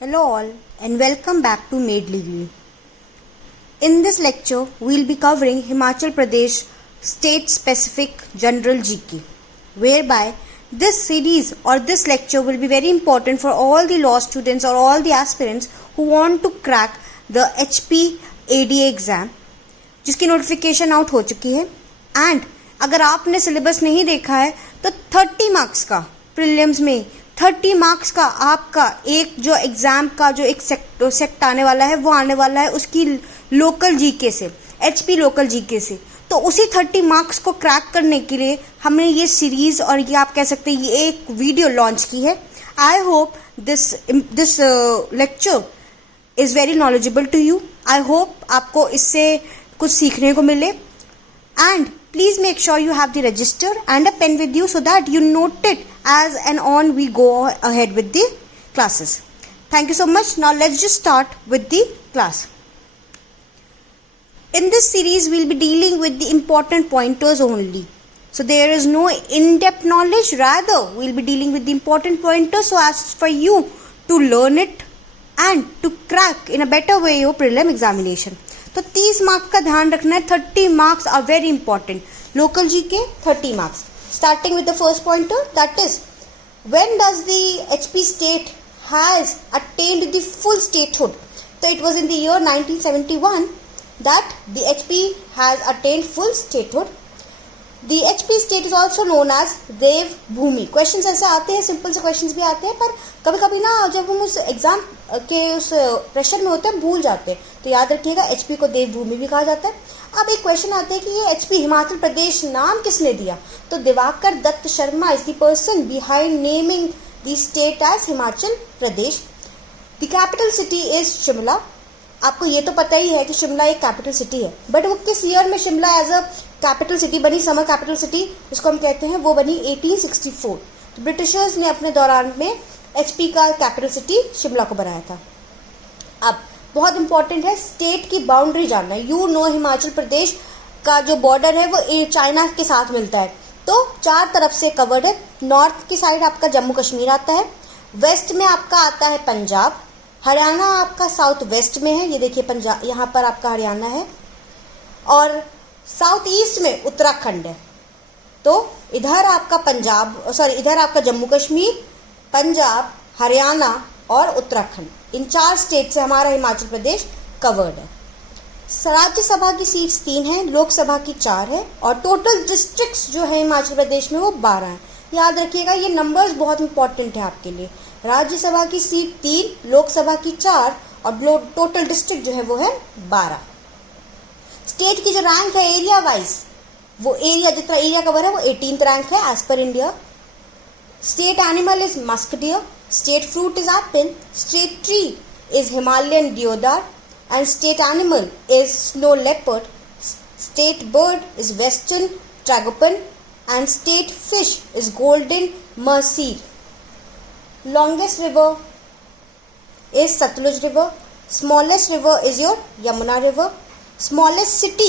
Hello all and welcome back to Made Legally. In this lecture, we will be covering Himachal Pradesh state specific general GK, whereby this series or this lecture will be very important for all the law students or all the aspirants who want to crack the HP ADA exam, जिसकी notification out हो चुकी है. And अगर आपने syllabus नहीं देखा है तो 30 मार्क्स का प्रीलिम्स में 30 मार्क्स का आपका एक जो एग्जाम का जो एक सेक्ट आने वाला है वो आने वाला है उसकी लोकल जीके से, एचपी लोकल जीके से. तो उसी 30 मार्क्स को क्रैक करने के लिए हमने ये सीरीज और ये आप कह सकते हैं ये एक वीडियो लॉन्च की है. I hope this lecture is very knowledgeable to you. I hope आपको इससे कुछ सीखने को मिले. And please make sure you have the register and a pen with you so that you note it as and on we go ahead with the classes. Thank you so much. Now let's just start with the class. In this series we'll be dealing with the important pointers only. So there is no in-depth knowledge, rather we'll be dealing with the important pointers so as for you to learn it and to crack in a better way your prelim examination. तो 30 marks का ध्यान रखना है. 30 marks are very important. Local GK 30 marks. Starting with the first pointer, that is when does the HP state has attend the full statehood. तो it was in the year 1971 that the HP has attend full statehood. The HP state is also known as Dev Bhumi. Questions ऐसे आते हैं, simple से questions भी आते हैं, पर कभी कभी ना जब हम उस एग्जाम के उस प्रेशर में होते हैं भूल जाते हैं. तो याद रखिएगा HP को देव भूमि भी कहा जाता है. अब एक क्वेश्चन आता है कि ये HP हिमाचल प्रदेश नाम किसने दिया. तो Diwakar Dutt Sharma is the person behind naming the state as Himachal Pradesh. The capital city is Shimla. आपको ये तो पता ही है कि शिमला एक कैपिटल सिटी है, बट वो किस ईयर में Shimla as a capital city बनी, समर कैपिटल सिटी जिसको हम कहते हैं, वो बनी 1864. तो ब्रिटिशर्स ने अपने दौरान में एचपी का कैपिटल सिटी शिमला को बनाया था. अब बहुत इंपॉर्टेंट है स्टेट की बाउंड्री जानना. यू नो हिमाचल प्रदेश का जो बॉर्डर है वो चाइना के साथ मिलता है, तो 4 तरफ से कवर्ड है. नॉर्थ की साइड आपका जम्मू कश्मीर आता है, वेस्ट में आपका आता है पंजाब, हरियाणा आपका साउथ वेस्ट में है, ये देखिए पंजाब यहाँ पर आपका हरियाणा है, और साउथ ईस्ट में उत्तराखंड है. तो इधर आपका इधर आपका जम्मू कश्मीर, पंजाब, हरियाणा और उत्तराखंड, इन 4 स्टेट से हमारा हिमाचल प्रदेश कवर्ड है. राज्यसभा की सीट्स 3 हैं, लोकसभा की 4 है, और टोटल डिस्ट्रिक्ट्स जो है हिमाचल प्रदेश में वो 12 हैं. याद रखिएगा ये नंबर्स बहुत इंपॉर्टेंट है आपके लिए. राज्यसभा की सीट 3, लोकसभा की 4 और टोटल डिस्ट्रिक्ट जो है वो है 12. स्टेट की जो रैंक है एरिया वाइज, वो एरिया जितना एरिया कवर है वो 18th रैंक है as per India. State animal is musk deer, state fruit is apple, state tree is Himalayan deodar and state animal is snow leopard. State bird is western tragopan and state fish is golden mahseer. Longest river is Satluj river. Smallest river is your Yamuna river. Smallest city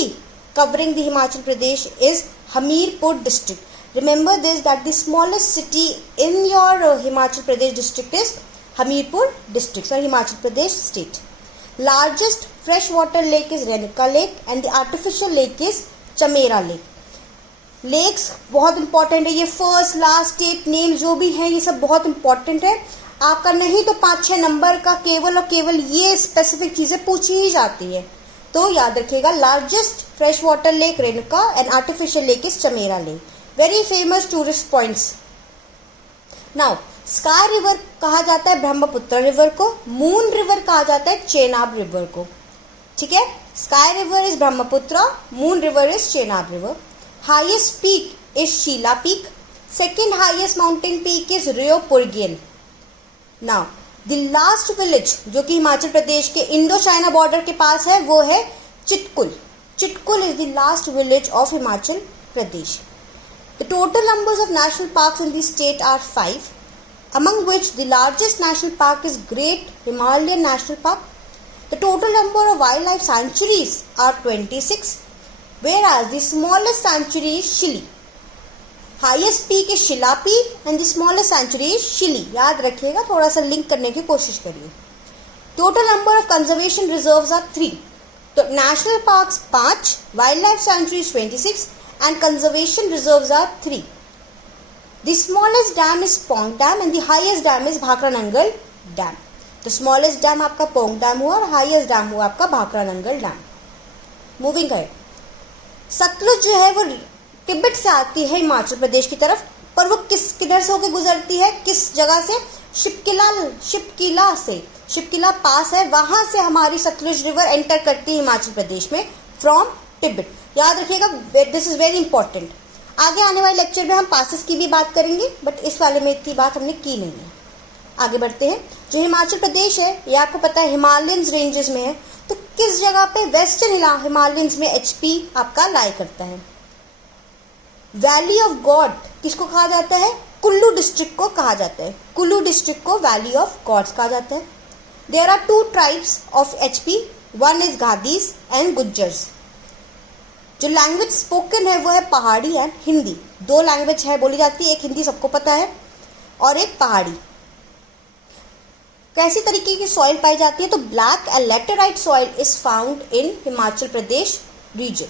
covering the Himachal Pradesh is Hamirpur district. Remember this, that the smallest city in your Himachal Pradesh district is Hamirpur district, so Himachal Pradesh state. Largest freshwater lake is Renuka lake and the artificial lake is Chamera lake. Lakes बहुत important है. ये first last state name जो भी है ये सब बहुत important है. आपका नहीं तो 5-6 नंबर का केवल और केवल ये स्पेसिफिक चीजें पूछी ही जाती है. तो याद रखिएगा largest fresh water lake Renuka and artificial lake is Chamera lake. Very famous tourist points. Now sky river कहा जाता है ब्रह्मपुत्र रिवर को, मून रिवर कहा जाता है चेनाब रिवर को. ठीक है, sky river is Brahmaputra, moon river is Chenab river. Highest peak is Sheela Peak. Second highest mountain peak is Rio Purgien. Now, the last village जो कि हिमाचल प्रदेश के इंडो चाइना बॉर्डर के पास है वो है Chitkul. Chitkul is the last village of Himachal Pradesh. The total numbers of national parks in the state are 5, among which the largest national park is Great Himalayan National Park. The total number of wildlife sanctuaries are 26. Whereas the smallest sanctuary is Shili. Highest peak is Sheela Peak and the smallest sanctuary is Shili. याद रखिएगा, थोड़ा सा link करने की कोशिश करिए. Total number of conservation reserves are 3. तो national parks 5, wild life sanctuaries 26 and conservation reserves are 3. The smallest dam is Pong Dam and the highest dam is Bhakra Nangal Dam. तो smallest dam आपका Pong dam हुआ और highest dam हुआ आपका Bhakra Nangal dam. Moving है, सतलुज जो है वो तिब्बत से आती है हिमाचल प्रदेश की तरफ, पर वो किधर से होकर गुजरती है, किस जगह से? शिपकिला पास है, वहां से हमारी सतलुज रिवर एंटर करती है हिमाचल प्रदेश में फ्रॉम तिब्बत. याद रखिएगा, दिस इज वेरी इंपॉर्टेंट. आगे आने वाले लेक्चर में हम पासेस की भी बात करेंगे, बट इस वाले में इतनी बात हमने की नहीं है. आगे बढ़ते हैं. जो हिमाचल प्रदेश है ये आपको पता है हिमालयन रेंजेस में है, तो किस जगह पे वेस्टर्न हिमालयंस में एचपी आपका लाई करता है. वैली ऑफ गॉड किसको कहा जाता है? कुल्लू डिस्ट्रिक्ट को कहा जाता है. कुल्लू डिस्ट्रिक्ट को वैली ऑफ गॉड्स कहा जाता है. There are 2 tribes of HP, one is Gaddis and Gujjars. जो लैंग्वेज स्पोकन है वो है पहाड़ी एंड हिंदी. 2 लैंग्वेज है बोली जाती है, एक हिंदी सबको पता है और एक पहाड़ी. कैसी तरीके की सॉइल पाई जाती है? तो black and laterite soil is found in Himachal Pradesh region.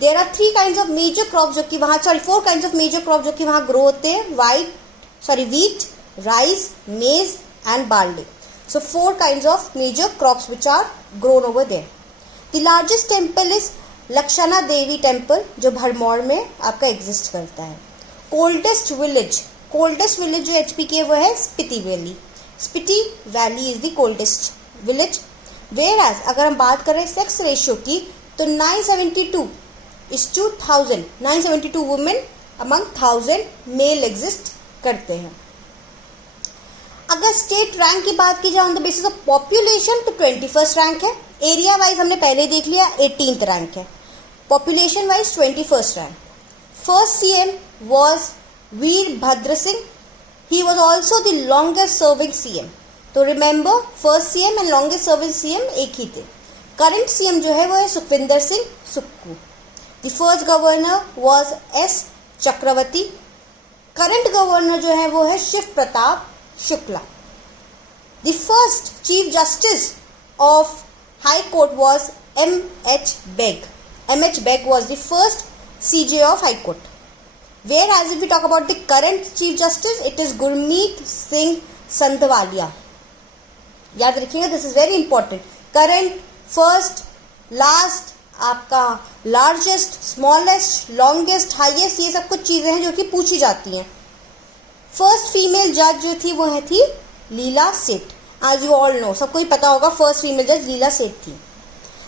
There are 3 kinds of major crop जो कि वहाँ 4 काइंड्स ऑफ मेजर क्रॉप जो कि वहाँ ग्रो होते हैं. wheat, rice, maize and barley. So 4 kinds of major crops which are grown over there. The largest temple is Lakshana Devi temple जो भरमौर में आपका एग्जिस्ट करता है. कोल्डेस्ट विलेज जो एचपी की है वो है Spiti valley. Spiti valley is the coldest village. Whereas अगर हम बात करें सेक्स रेशियो की तो 972 is to 1000. 972 women among 1000 male exist करते हैं. अगर स्टेट रैंक की बात की जाए on the basis of population तो 21st रैंक है. एरिया वाइज हमने पहले देख लिया 18th रैंक है. Population wise 21st rank. First CM was Virbhadra Singh. He was also the longest serving CM. तो remember first CM and longest serving CM एक ही थे. करंट सीएम जो है वो है Sukhvinder Singh Sukhu. The first governor was S Chakravarti. Current governor जो है वो है Shiv Pratap Shukla. The first chief justice of high court was M.H. Beg. M.H. Beg was the first CJ of High Court. Whereas if we talk about the current Chief Justice, it is Gurmeet Singh Sandhwalia. याद रखिएगा, this is very important. Current, first, last, आपका largest, smallest, longest, highest, ये सब कुछ चीज़ें हैं जो कि पूछी जाती हैं. फर्स्ट फीमेल जज जो थी वो थी लीला सेठ. As you all know, सबको ही पता होगा फर्स्ट फीमेल जज लीला सेठ थी.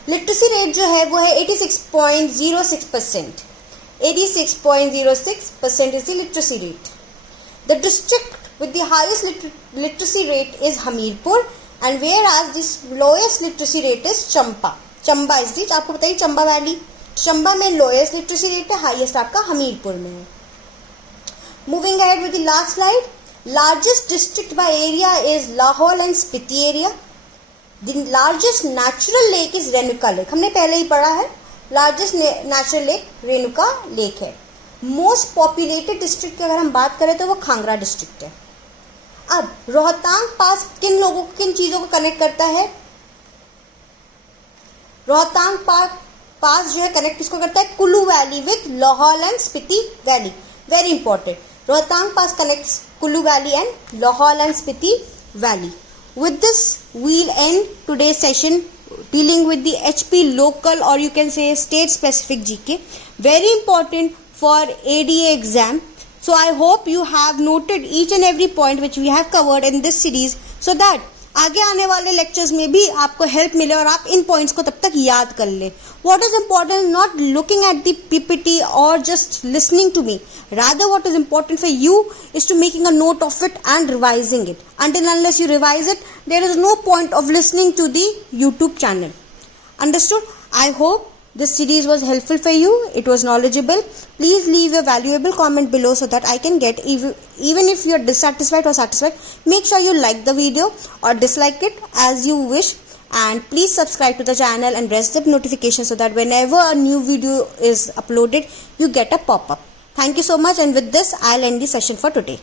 लिटरेसी रेट जो है वो है 86.06%. 86.06% is the literacy rate. The district with the highest literacy rate is Hamirpur, and whereas this lowest literacy rate is Chamba. Chamba is the, आपको बताइए चंबा वैली. चंबा में lowest literacy rate है, highest आपका हमीरपुर में है. Moving ahead with the last slide. Largest district by area is Lahaul and Spiti area. The largest natural lake is Renuka lake. हमने पहले ही पढ़ा है, largest natural lake Renuka lake है. मोस्ट पॉपुलेटेड डिस्ट्रिक्ट की अगर हम बात करें तो वो खांगरा डिस्ट्रिक्ट है. अब रोहतांग पास किन चीज़ों को कनेक्ट करता है? रोहतांग पास जो है कनेक्ट किसको करता है? Kullu valley with Lahaul and Spiti valley. Very important. Rohtang pass connects Kullu Valley and Lahaul and Spiti Valley. With this, we'll end today's session dealing with the HP local or you can say state specific GK. Very important for ADA exam. So I hope you have noted each and every point which we have covered in this series so that आगे आने वाले lectures में भी आपको help मिले और आप इन points को तब तक याद कर ले. What is important not looking at the PPT और just listening to me, rather what is important for you is to making a note of it and revising it. Until unless you revise it, there is no point of listening to the YouTube channel. Understood? I hope this series was helpful for you. It was knowledgeable. Please leave a valuable comment below so that I can get, even if you are dissatisfied or satisfied, make sure you like the video or dislike it as you wish. And please subscribe to the channel and press the notification so that whenever a new video is uploaded, you get a pop-up. Thank you so much, and with this, I'll end the session for today.